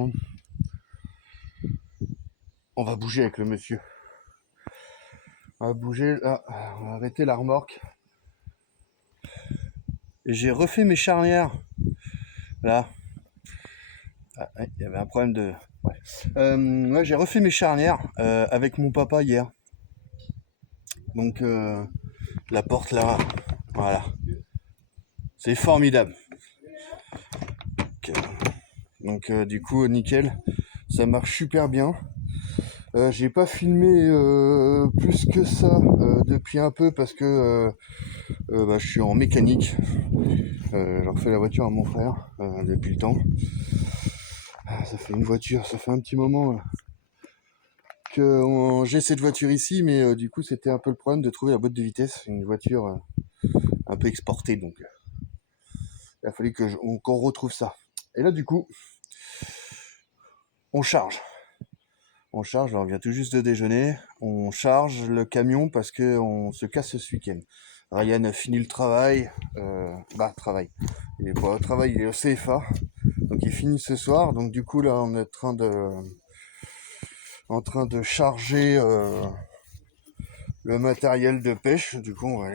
maintenant. On va bouger avec le monsieur. On va bouger là, on va arrêter la remorque. Et j'ai refait mes charnières. Là. Ah, ouais, il y avait un problème de... Ouais. Ouais, j'ai refait mes charnières avec mon papa hier. Donc la porte là, voilà. C'est formidable. Donc du coup, nickel. Ça marche super bien. J'ai pas filmé plus que ça depuis un peu parce que je suis en mécanique. Je refais la voiture à mon frère depuis le temps. Ça fait un petit moment que j'ai cette voiture ici, mais du coup c'était un peu le problème de trouver la boîte de vitesse. Une voiture un peu exportée, donc il a fallu qu'on retrouve ça. Et là du coup, on charge. Là, on vient tout juste de déjeuner. On charge le camion parce qu'on se casse ce week-end. Ryan a fini le travail. Travail. Il est pas au travail, il est au CFA. Donc il finit ce soir. Donc du coup là, on est en train de charger le matériel de pêche. Du coup, on va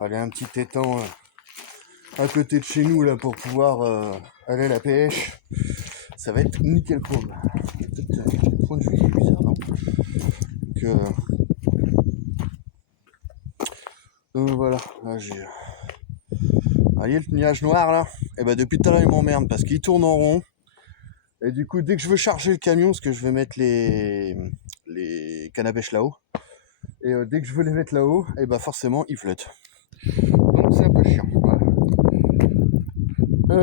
aller à un petit étang à côté de chez nous là pour pouvoir aller à la pêche. Ça va être nickel chrome. Peut-être 30 juillet, bizarre, non? Donc voilà, là j'ai... Vous voyez le nuage noir là? Et bah depuis tout à l'heure il m'emmerde parce qu'il tourne en rond. Et du coup dès que je veux charger le camion, parce que je vais mettre les cannes à pêche là-haut, et dès que je veux les mettre là-haut, et bah forcément il flotte. Donc c'est un peu chiant. Voilà.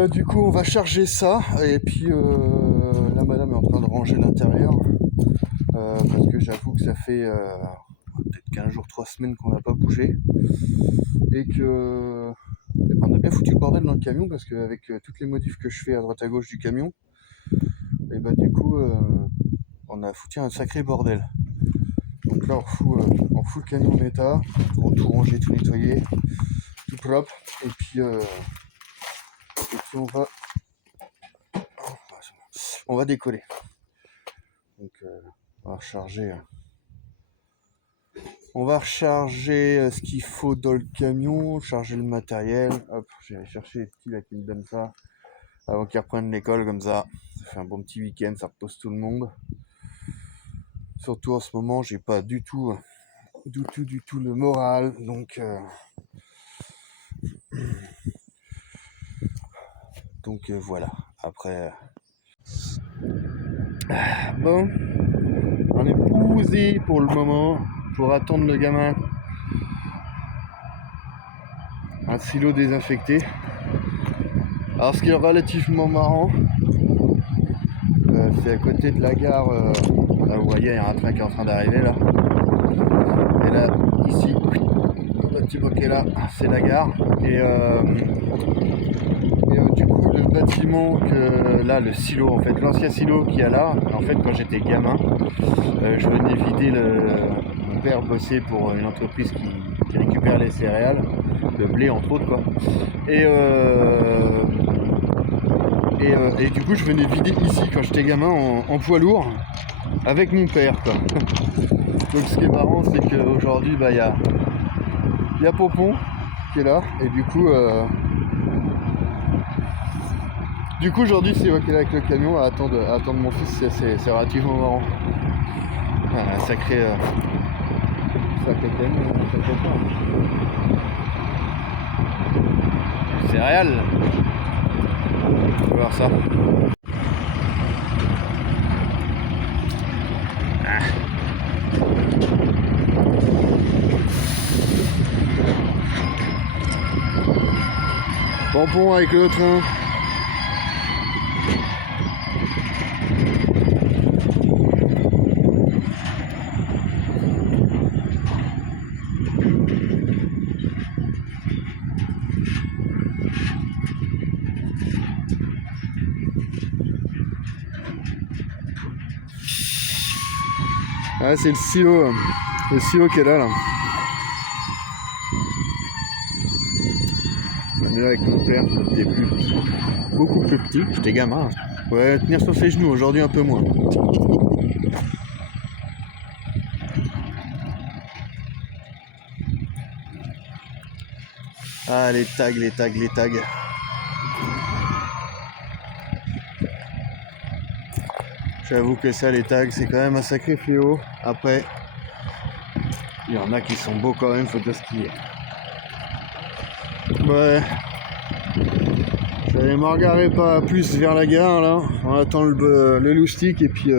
Du coup on va charger ça, et puis la madame est en train de ranger l'intérieur. Parce que j'avoue que ça fait peut-être 15 jours, 3 semaines qu'on n'a pas bougé. Et que on a bien foutu le bordel dans le camion parce qu'avec toutes les modifs que je fais à droite à gauche du camion, et bah du coup on a foutu un sacré bordel. Donc là on fout le camion en état, on tout ranger, tout nettoyer, tout propre, et puis on va décoller. Donc on va recharger. On va recharger ce qu'il faut dans le camion, charger le matériel. Hop, je vais aller chercher les petits là qui me donnent ça avant qu'ils reprennent l'école, comme ça. Ça fait un bon petit week-end, ça repose tout le monde. Surtout en ce moment, j'ai pas du tout le moral, donc voilà. Après, bon, on est posé pour le moment pour attendre le gamin. Un silo désinfecté. Alors ce qui est relativement marrant, c'est à côté de la gare, là vous voyez il y a un train qui est en train d'arriver là. Et là, ici, le petit bokeh là, c'est la gare. Et du coup le bâtiment là, le silo en fait, l'ancien silo qu'il y a là, en fait quand j'étais gamin, je venais vider mon père bossait pour une entreprise qui récupère les céréales, le blé entre autres quoi. Et du coup je venais vider ici quand j'étais gamin en poids lourd avec mon père quoi. Donc ce qui est marrant c'est qu'aujourd'hui il y a Pompon qui est là, et du coup aujourd'hui c'est moi qui est là avec le camion à attendre mon fils. C'est relativement marrant. Un sacré camion, un sacré temps. Céréales. On va voir ça. Pompon avec le train. Ah, c'est le silo qui est là. On est là avec mon père, qui était beaucoup plus petit, j'étais gamin. Ouais, tenir sur ses genoux, aujourd'hui un peu moins. Ah, les tags, les tags, les tags. J'avoue que ça, les tags, c'est quand même un sacré fléau. Après, il y en a qui sont beaux quand même, faut dire ce qu'il y a. Ouais. J'allais me regarder pas plus vers la gare là. On attend le loustic et puis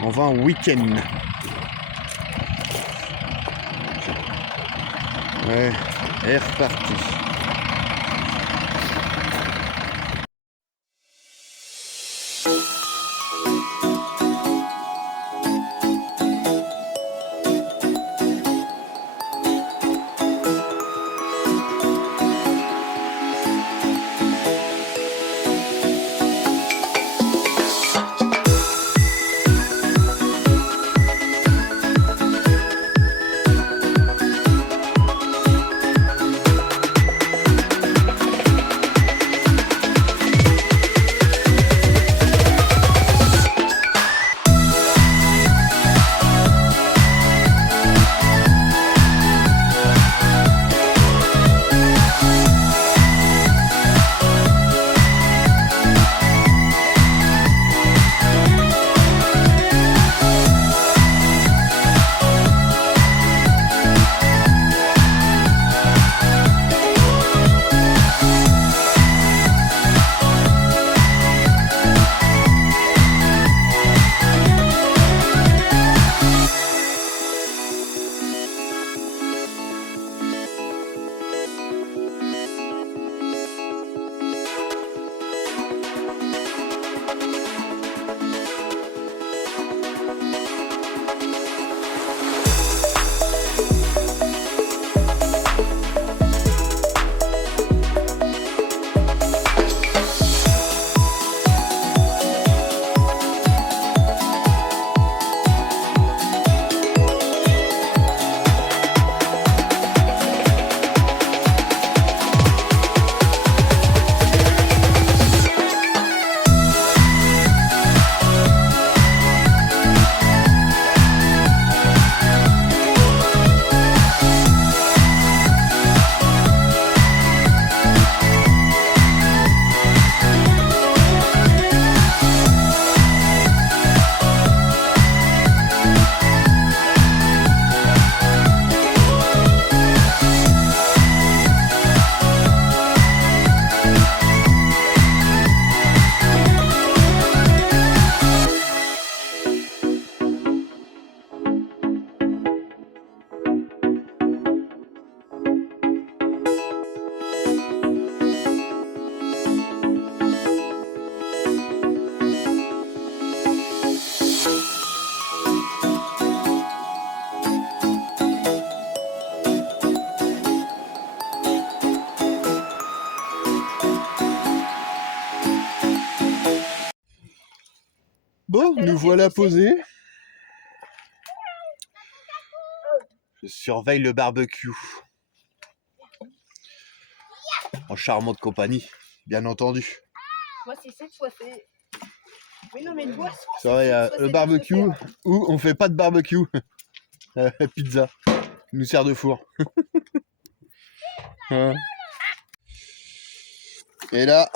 on va en week-end. Ouais, et reparti. Bon, nous voilà posés. Je surveille le barbecue. En charmante compagnie, bien entendu. Moi, c'est cette fois, c'est. Mais non, mais une boisson. C'est vrai, il y a le barbecue où on fait pas de barbecue. Pizza. Il nous sert de four. Et là,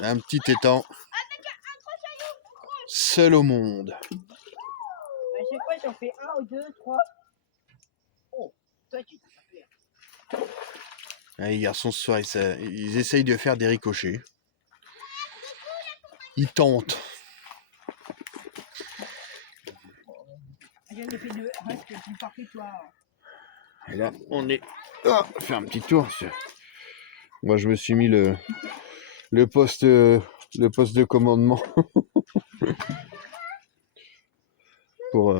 un petit étang. Seul au monde. À chaque fois, j'en fais 1 ou 2, 3. Oh, toi, tu t'en fais. Les garçons, ce soir, ils essayent de faire des ricochets. Ils tentent. J'en ai fait 2. Reste plus fort que toi. Et là, on est... Oh, on fait un petit tour. Moi, je me suis mis le poste de commandement. Pour...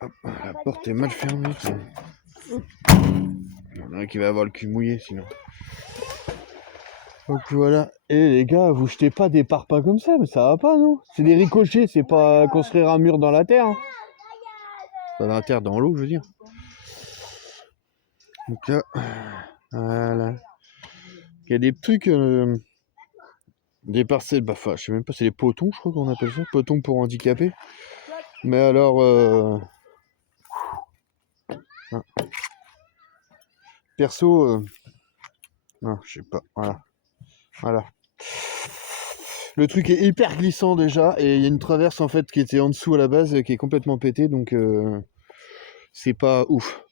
Hop, la porte est mal fermée. Il y en a un qui va avoir le cul mouillé, sinon. Donc voilà. Et les gars, vous jetez pas des parpaings comme ça, mais ça va pas, non? C'est des ricochets, c'est pas construire un mur dans la terre. Hein. Pas dans la terre, dans l'eau, je veux dire. Donc là, Voilà. Il y a des trucs, des parcelles, bah, enfin, je sais même pas, c'est des potons, je crois qu'on appelle ça, potons pour handicapés. Mais alors, hein, perso, non, je sais pas, voilà. Le truc est hyper glissant déjà, et il y a une traverse en fait qui était en dessous à la base, qui est complètement pétée, donc c'est pas ouf.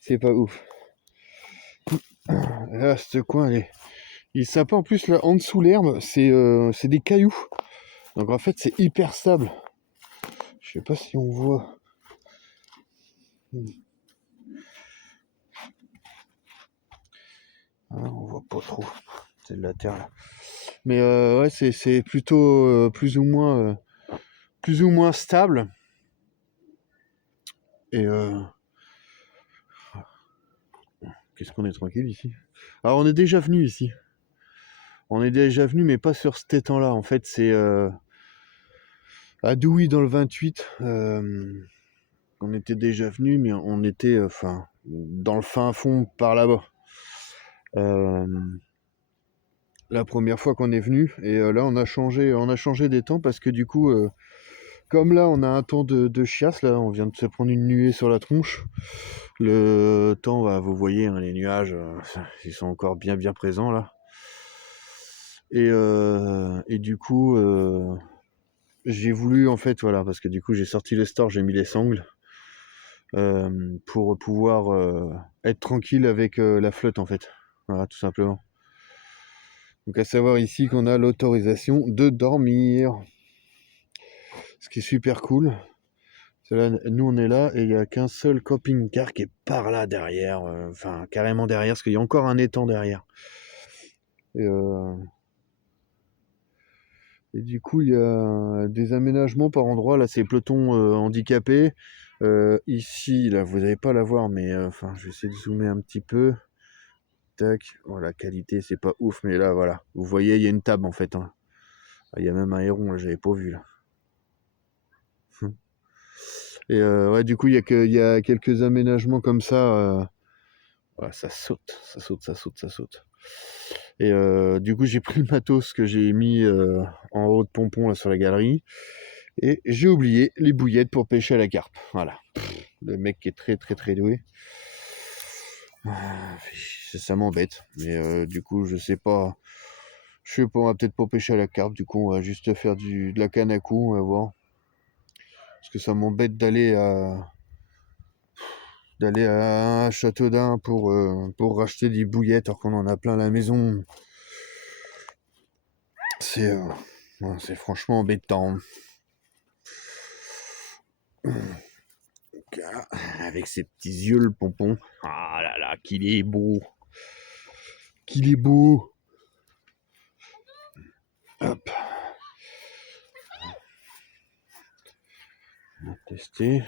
C'est pas ouf. Là, ce coin, il est sympa. En plus, là, en dessous l'herbe, c'est des cailloux. Donc en fait, c'est hyper stable. Je sais pas si on voit. Ah, on voit pas trop. C'est de la terre là. Mais ouais, c'est plutôt plus ou moins stable. Et qu'est-ce qu'on est tranquille ici. Alors on est déjà venu ici. On est déjà venu, mais pas sur cet étang-là. En fait, c'est à Douy dans le 28. On était déjà venu, mais on était dans le fin fond par là-bas. La première fois qu'on est venu, et là on a changé d'étang parce que du coup, comme là on a un temps de chiasse, là on vient de se prendre une nuée sur la tronche. Le temps, bah, vous voyez, hein, les nuages, ils sont encore bien présents là. Et du coup, j'ai voulu en fait, voilà, parce que du coup j'ai sorti le store, j'ai mis les sangles. Pour pouvoir être tranquille avec la flotte en fait. Voilà, tout simplement. Donc à savoir ici qu'on a l'autorisation de dormir. Ce qui est super cool. Là, nous on est là et il n'y a qu'un seul camping-car qui est par là derrière. Enfin carrément derrière, parce qu'il y a encore un étang derrière. Et du coup il y a des aménagements par endroits. Là c'est peloton handicapé. Ici, là vous n'allez pas la voir, mais je vais essayer de zoomer un petit peu. Tac, oh, la qualité c'est pas ouf, mais là voilà, vous voyez il y a une table en fait, hein. Il y a même un héron là, j'avais pas vu là. Et ouais, du coup il y a quelques aménagements comme ça, ouais, ça saute. Et du coup j'ai pris le matos que j'ai mis en haut de pompon là sur la galerie, et j'ai oublié les bouillettes pour pêcher à la carpe. Voilà, le mec qui est très doué. Ça m'embête, mais du coup je sais pas, on va peut-être pas pêcher à la carpe, du coup on va juste faire de la canne à coups, on va voir. Parce que ça m'embête d'aller à Châteaudun pour racheter des bouillettes alors qu'on en a plein à la maison. C'est ouais, c'est franchement embêtant. Avec ses petits yeux le pompon. Ah là là, qu'il est beau. Qu'il est beau. Hop. On va tester.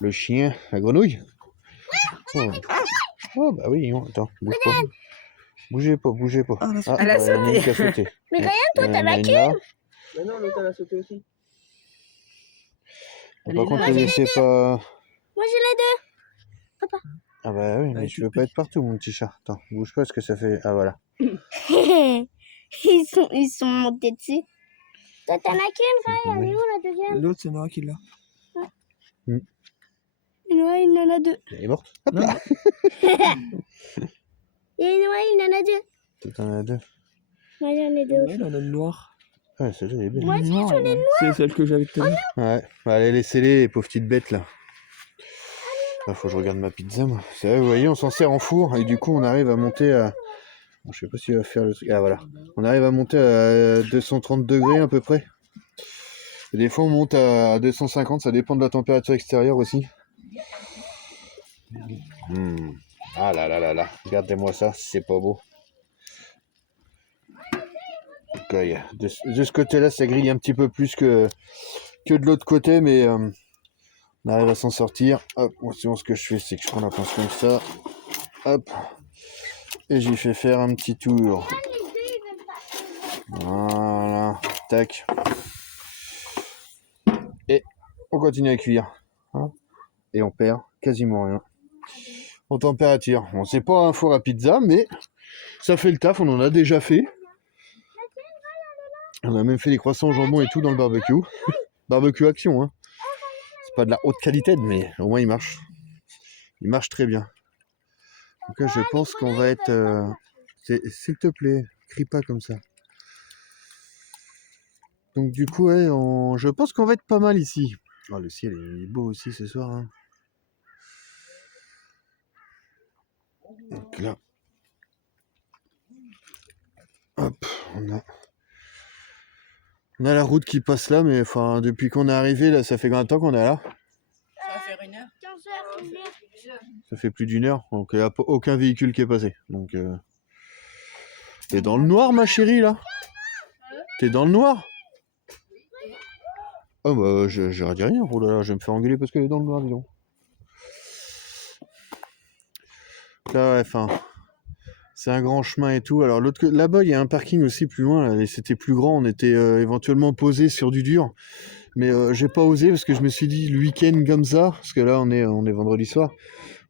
Le chien, la grenouille. Oh bah oui, attends, bouge pas. Bougez pas. Ah, Elle a sauté. Il y en a une qui a sauté. Mais regarde, toi, t'as la queue. Mais non, l'autre elle a sauté aussi. Par contre, ne laissez pas... Moi, j'ai les deux. Ah bah oui, mais je veux pas être partout, mon petit chat. Attends, bouge pas, parce que ça fait... Ah voilà. Ils sont montés dessus. Toi, t'en as qu'une, frère. Elle est où, la deuxième? L'autre c'est Noah qui l'a. Noah, il en a deux. Elle est morte. Et Noah, il en a deux. T'en as deux. Moi, j'en ai deux. Il en a une noire. Ouais, celle-là, elle est belle. Moi aussi, j'en ai une. C'est celle que j'avais tenue. Ouais, bah, allez, laissez-les, les pauvres petites bêtes, là. Là, faut que je regarde ma pizza, moi. C'est vrai, vous voyez, on s'en sert en four, et du coup, on arrive à monter à... Bon, je sais pas s'il va faire le truc... Ah, voilà. On arrive à monter à 230 degrés, à peu près. Et des fois, on monte à 250, ça dépend de la température extérieure aussi. Ah là là là là, regardez-moi ça, c'est pas beau. Okay. De ce côté-là, ça grille un petit peu plus que de l'autre côté, mais on arrive à s'en sortir. Hop, moi, ce que je fais, c'est que je prends la pince comme ça. Hop. Et j'y fais faire un petit tour. Voilà. Tac. Et on continue à cuire. Et on perd quasiment rien. en température. Bon, c'est pas un four à pizza, mais ça fait le taf, on en a déjà fait. On a même fait des croissants au jambon et tout dans le barbecue. Barbecue action, hein. C'est pas de la haute qualité, mais au moins il marche. Il marche très bien. Donc là, je pense qu'on va être... S'il te plaît, crie pas comme ça. Donc du coup, ouais, je pense qu'on va être pas mal ici. Oh, le ciel est beau aussi ce soir. Hein. Donc là... Hop, on a la route qui passe là, mais enfin, depuis qu'on est arrivé, là, ça fait combien de temps qu'on est là? Ça va faire 1 heure. 15 heures, 1 heure. Ça fait plus d'1 heure, donc il n'y a aucun véhicule qui est passé. Donc, t'es dans le noir, ma chérie, là? T'es dans le noir? Oh bah, je dit rien. Oh là là, je vais me faire engueuler parce qu'elle est dans le noir, dis donc. Là, ouais, enfin... C'est un grand chemin et tout. Alors là-bas, il y a un parking aussi plus loin. Là, et c'était plus grand. On était éventuellement posé sur du dur. Mais j'ai pas osé parce que je me suis dit le week-end comme ça, parce que là on est vendredi soir.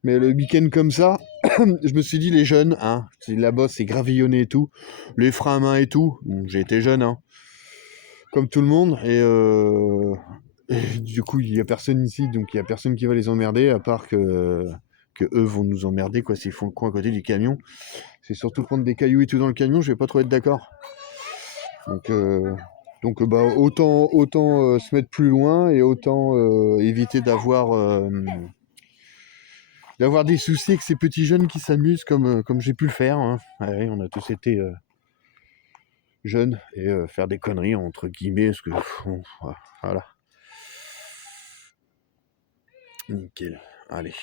Mais le week-end comme ça, je me suis dit les jeunes, hein, là-bas c'est gravillonné et tout, les freins à main et tout. Bon, j'ai été jeune, hein, comme tout le monde. Et du coup il y a personne ici, donc il y a personne qui va les emmerder à part que eux vont nous emmerder quoi s'ils font le coin à côté du camion. C'est surtout prendre des cailloux et tout dans le camion, je vais pas trop être d'accord. Donc bah, autant se mettre plus loin et autant éviter d'avoir des soucis avec ces petits jeunes qui s'amusent comme j'ai pu le faire. Hein. Ouais, on a tous été jeunes et faire des conneries entre guillemets, parce que voilà. Nickel. Allez.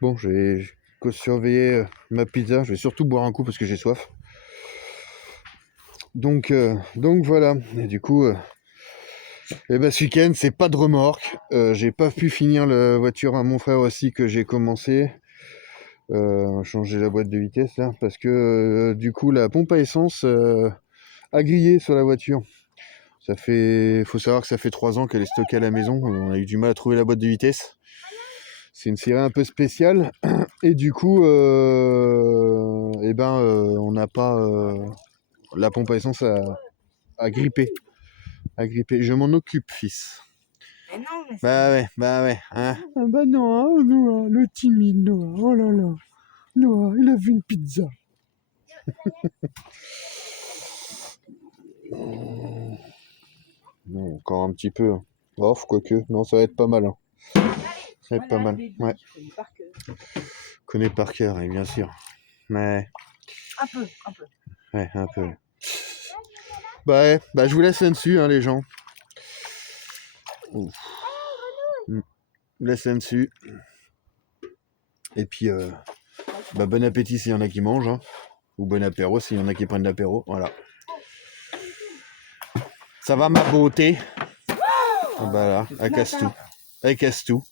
Bon, je vais surveiller ma pizza. Je vais surtout boire un coup parce que j'ai soif. Donc voilà. Et du coup, ce week-end, c'est pas de remorque. J'ai pas pu finir la voiture à mon frère aussi que j'ai commencé. Changer la boîte de vitesse là, parce que du coup, la pompe à essence a grillé sur la voiture. Faut savoir que ça fait 3 ans qu'elle est stockée à la maison. On a eu du mal à trouver la boîte de vitesse. C'est une série un peu spéciale. Et du coup, on n'a pas... la pompe à essence a grippé. Je m'en occupe, fils. Mais non, mais Bah ouais. Hein. Ah bah non, Noah, le timide Noah. Oh là là. Noah, il a vu une pizza. Non, encore un petit peu. Off, quoique. Non, ça va être pas mal. Hein. Ça va être pas mal. Ouais. Connais par cœur, et bien sûr. Mais... Un peu. Ouais, un peu. Bah je vous laisse là-dessus, hein, les gens. Ouf. Laisse là-dessus. Et puis, bon appétit s'il y en a qui mangent. Hein. Ou bon apéro s'il y en a qui prennent l'apéro. Voilà. Ça va, ma beauté? Ah bah là, elle casse tout. Elle casse tout.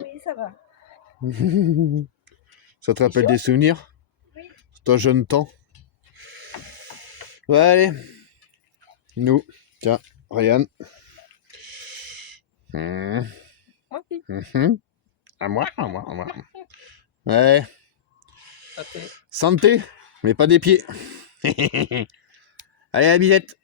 Oui, ça va. Ça te rappelle des souvenirs? Oui. Ton jeune temps? Ouais, allez. Nous. Tiens, Ryan. Ok. À moi. Ouais. Okay. Santé, mais pas des pieds. Allez, la bisette.